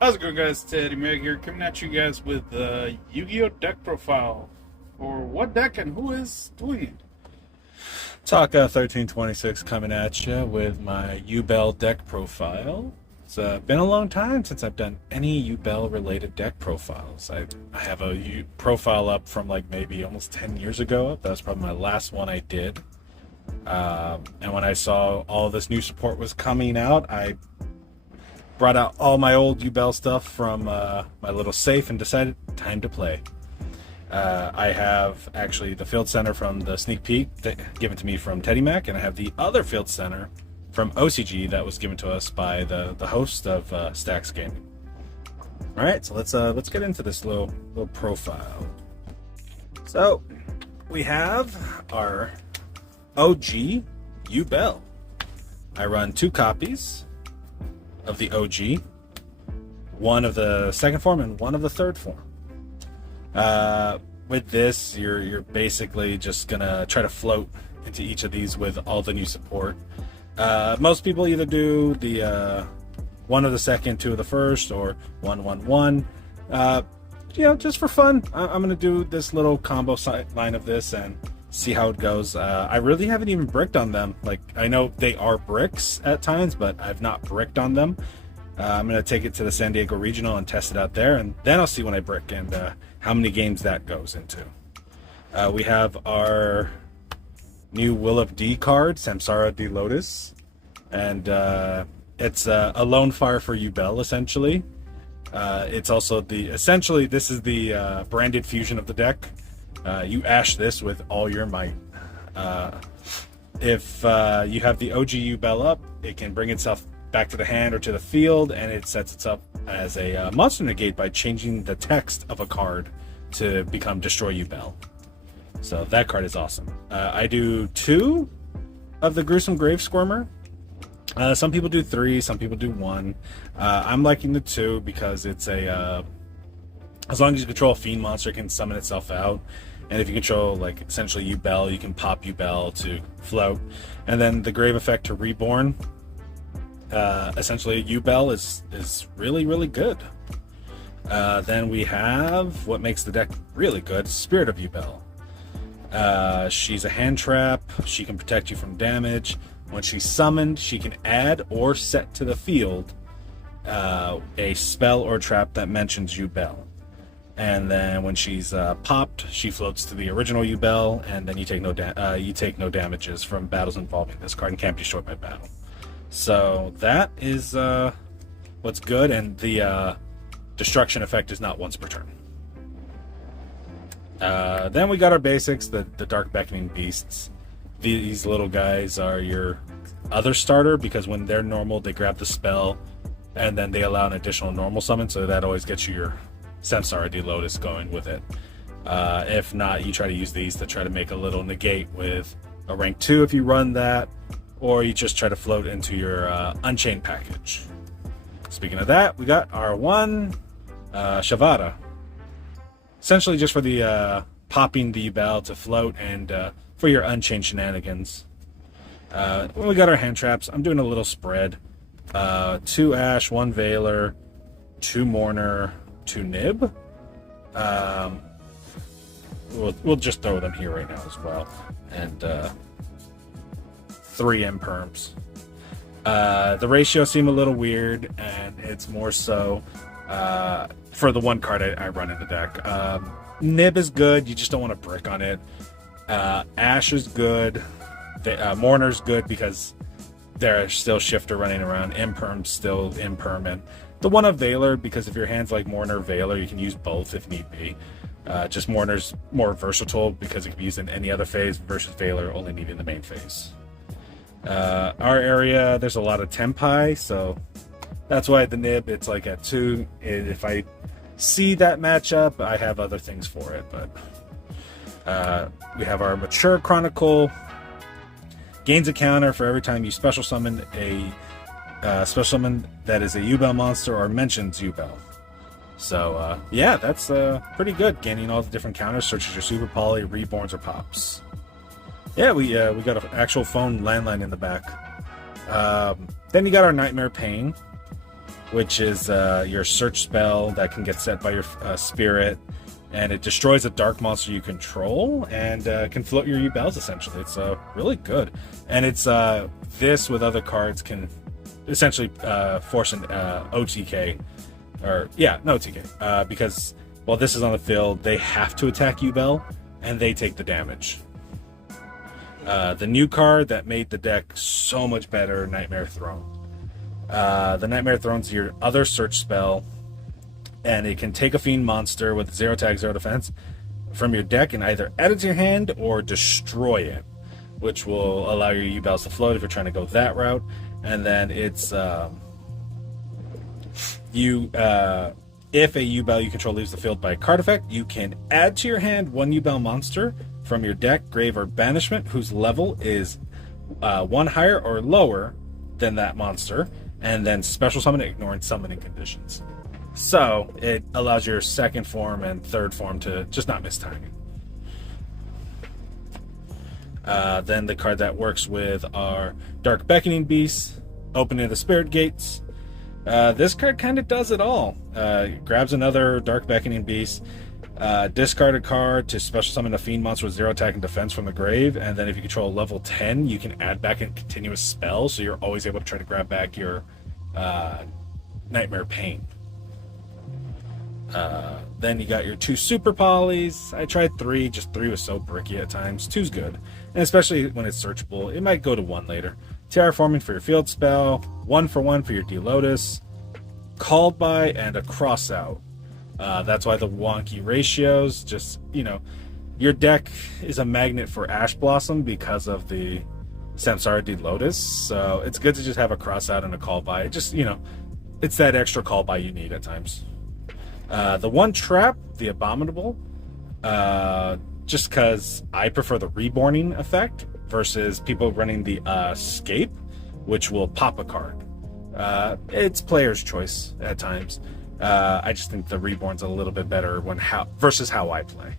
How's it going, guys? Teddy Meg here, coming at you guys with the Yu-Gi-Oh deck profile for what deck and who is doing it. Taka 1326 coming at you with my Yubel deck profile. It's been a long time since I've done any Yubel related deck profiles. I have a profile up from like maybe almost 10 years ago. That was probably my last one I did. And when I saw all this new support was coming out, I brought out all my old Yubel stuff from my little safe and decided time to play. I have actually the Field Center from the sneak peek given to me from Teddy Mac, and I have the other Field Center from OCG that was given to us by the host of Stackz Gaming. All right, so let's get into this little profile. So we have our OG Yubel. I run 2 copies of the OG, one of the second form and one of the third form. With this, you're basically just gonna try to float into each of these with all the new support. Most people either do the one of the second, 2 of the first, or 1-1-1. Just for fun, I'm gonna do this little combo line of this and see how it goes. I really haven't even bricked on them. Like, I know they are bricks at times, but I've not bricked on them. I'm going to take it to the San Diego Regional and test it out there, and then I'll see when I brick and how many games that goes into. We have our new Will of D card, Samsara D Lotus, and it's a lone fire for Yubel, essentially. It's also essentially this is the branded fusion of the deck. You ash this with all your might. If you have the OG Yubel up, it can bring itself back to the hand or to the field, and it sets it up as a monster negate by changing the text of a card to become Destroy Yubel. So that card is awesome. I do 2 of the Gruesome Grave Squirmer. Some people do 3, some people do 1. I'm liking the 2 because it's as long as you control a fiend monster, it can summon itself out. And if you control, like, essentially Yubel, you can pop Yubel to float. And then the Grave effect to Reborn. Essentially, Yubel is really, really good. Then we have what makes the deck really good, Spirit of Yubel. She's a hand trap. She can protect you from damage. When she's summoned, she can add or set to the field a spell or trap that mentions Yubel. And then when she's popped, she floats to the original Yubel, and then you take no damages from battles involving this card and can't be destroyed by battle. So that is what's good, and the destruction effect is not once per turn. Then we got our basics, the Dark Beckoning Beasts. These little guys are your other starter, because when they're normal, they grab the spell, and then they allow an additional normal summon, so that always gets you your Samsara D Lotus going with it. If not, you try to use these to try to make a little negate with a rank 2 if you run that, or you just try to float into your Unchained package. Speaking of that, we got our one Shavada. Essentially just for the popping the Yubel to float and for your Unchained shenanigans. When we got our hand traps, I'm doing a little spread. 2 Ash, 1 Veiler, 2 Mourner, 2 Nib. We'll just throw them here right now as well. And 3 Imperms. The ratios seem a little weird, and it's more so for the one card I run in the deck. Nib is good, you just don't want to brick on it. Ash is good. Mourner's good because there's still Shifter running around. Imperm's still Imperm. And the one of Veiler, because if your hand's like Mourner or Veiler, you can use both if need be. Just Mourner's more versatile because it can be used in any other phase versus Veiler only needing the main phase. Our area, there's a lot of Tempai, so that's why the Nib, it's like at 2. If I see that matchup, I have other things for it. But we have our Mature Chronicle. Gains a counter for every time you special summon special summon that is a Yubel monster or mentions Yubel. So yeah, that's pretty good. Gaining all the different counters, such as your Super Poly, Reborns, or Pops. Yeah, we got an actual phone landline in the back. Then you got our Nightmare Pain, which is your search spell that can get set by your spirit, and it destroys a dark monster you control and can float your Yubels essentially. It's really good, and it's this with other cards can essentially force an OTK, or yeah, no OTK, because while this is on the field, they have to attack Yubel, and they take the damage. The new card that made the deck so much better, Nightmare Throne. The Nightmare Throne's your other search spell, and it can take a fiend monster with 0 attack, 0 defense from your deck and either add it to your hand or destroy it, which will allow your Yubels to float if you're trying to go that route. And then it's if a Yubel you control leaves the field by a card effect, you can add to your hand 1 Yubel monster from your deck, grave, or banishment whose level is 1 higher or lower than that monster, and then special summon it, ignoring summoning conditions. So it allows your second form and third form to just not miss timing. Then the card that works with our Dark Beckoning Beasts, Opening of the Spirit Gates. This card kind of does it all. Grabs another Dark Beckoning Beast, discard a card to special summon a fiend monster with 0 attack and defense from the grave, and then if you control level 10, you can add back a continuous spell, so you're always able to try to grab back your Nightmare Pain. Then you got your 2 super polys. I tried 3, just 3 was so bricky at times. 2's good, and especially when it's searchable, it might go to 1 later. Terraforming for your field spell, 1 for 1 for your D-Lotus, called by, and a cross out. That's why the wonky ratios, just, your deck is a magnet for Ash Blossom because of the Samsara D-Lotus, so it's good to just have a cross out and a call by. Just, it's that extra call by you need at times. The one trap, the Abominable, just because I prefer the Reborning effect versus people running the Escape, which will pop a card. It's player's choice at times. I just think the Reborn's a little bit better versus how I play.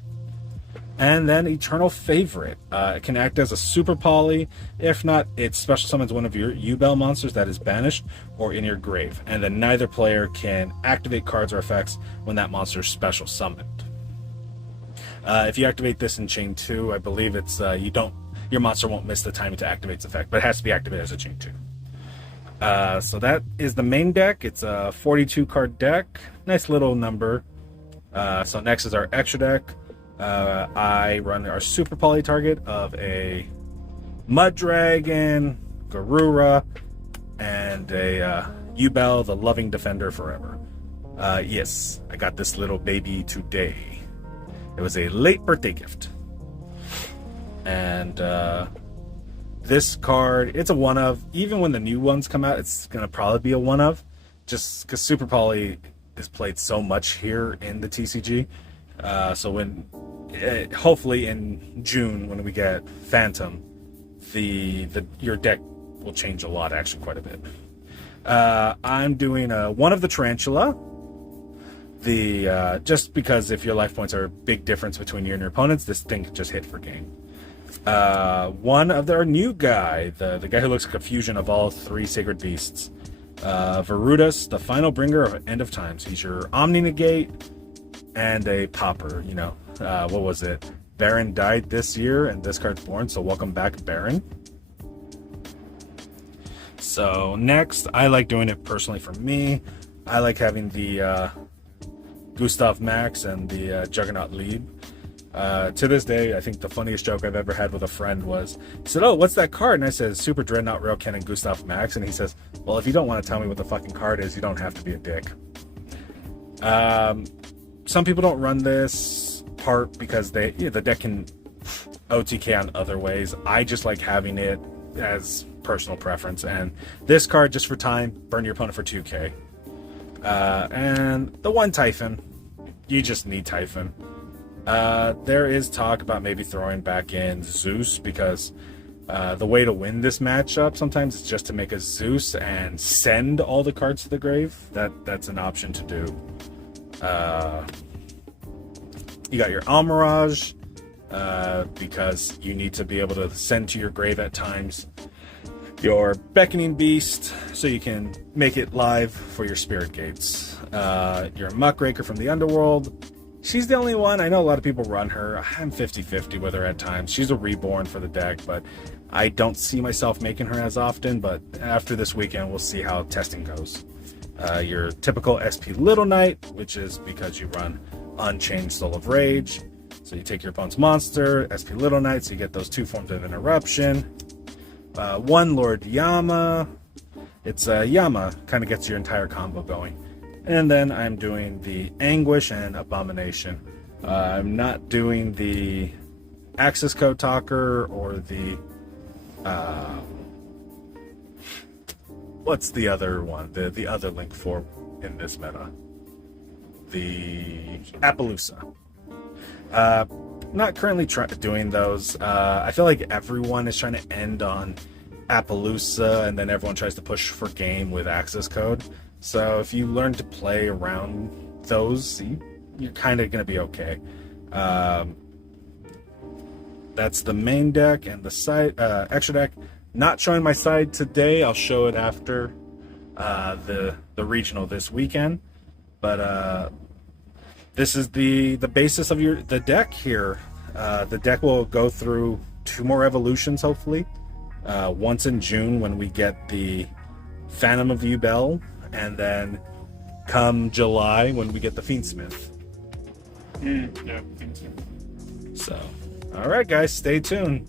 And then Eternal Favorite. It can act as a super poly. If not, it special summons one of your Yubel monsters that is banished or in your grave. And then neither player can activate cards or effects when that monster is special summoned. If you activate this in Chain 2, I believe it's your monster won't miss the timing to activate its effect, but it has to be activated as a Chain 2. So that is the main deck. It's a 42 card deck. Nice little number. So next is our extra deck. I run our super poly target of a Mud Dragon, Garura, and a Yubel, the Loving Defender Forever. Yes, I got this little baby today. It was a late birthday gift. And this card, it's a one of. Even when the new ones come out, it's going to probably be a one of. Just because Super Poly is played so much here in the TCG. So when, hopefully in June, when we get Phantom, your deck will change a lot, actually quite a bit. I'm doing one of the Tarantula. Just because if your life points are a big difference between you and your opponents, this thing can just hit for game. One of our new guy, the guy who looks like a fusion of all 3 Sacred Beasts. Varudus, the final bringer of End of Times. He's your Omni Negate and a popper, what was it? Baron died this year and this card's born, so welcome back, Baron. So next, I like doing it personally for me. I like having the Gustav Max and the Juggernaut Lieb. To this day, I think the funniest joke I've ever had with a friend was, he said, "Oh, what's that card?" And I said, "Super Dreadnought Rail Cannon Gustav Max." And he says, "Well, if you don't want to tell me what the fucking card is, you don't have to be a dick." Some people don't run this part because the deck can OTK on other ways. I just like having it as personal preference. And this card, just for time, burn your opponent for 2k. And the one Typhon, you just need Typhon. There is talk about maybe throwing back in Zeus because the way to win this matchup sometimes is just to make a Zeus and send all the cards to the grave. That's an option to do. You got your Almirage because you need to be able to send to your grave at times. your Beckoning Beast, so you can make it live for your Spirit Gates. Your Muckraker from the Underworld. She's the only one. I know a lot of people run her. I'm 50-50 with her at times. She's a reborn for the deck, but I don't see myself making her as often. But after this weekend, we'll see how testing goes. Your typical SP Little Knight, which is because you run Unchained Soul of Rage. So you take your opponent's monster, SP Little Knight, so you get those 2 forms of interruption. One Lord Yama. It's Yama, kind of gets your entire combo going. And then I'm doing the Anguish and Abomination. I'm not doing the Access Code Talker or the what's the other one? The other link for in this meta. The Appaloosa. Not currently doing those. I feel like everyone is trying to end on Appaloosa, and then everyone tries to push for game with access code. So if you learn to play around those, you're kind of going to be okay. That's the main deck and the side extra deck. Not showing my side today. I'll show it after the regional this weekend. But this is the basis of the deck here. The deck will go through 2 more evolutions, hopefully. Once in June when we get the Phantom of Yubel, and then come July when we get the Fiendsmith. Yeah, Fiendsmith. So, all right, guys, stay tuned.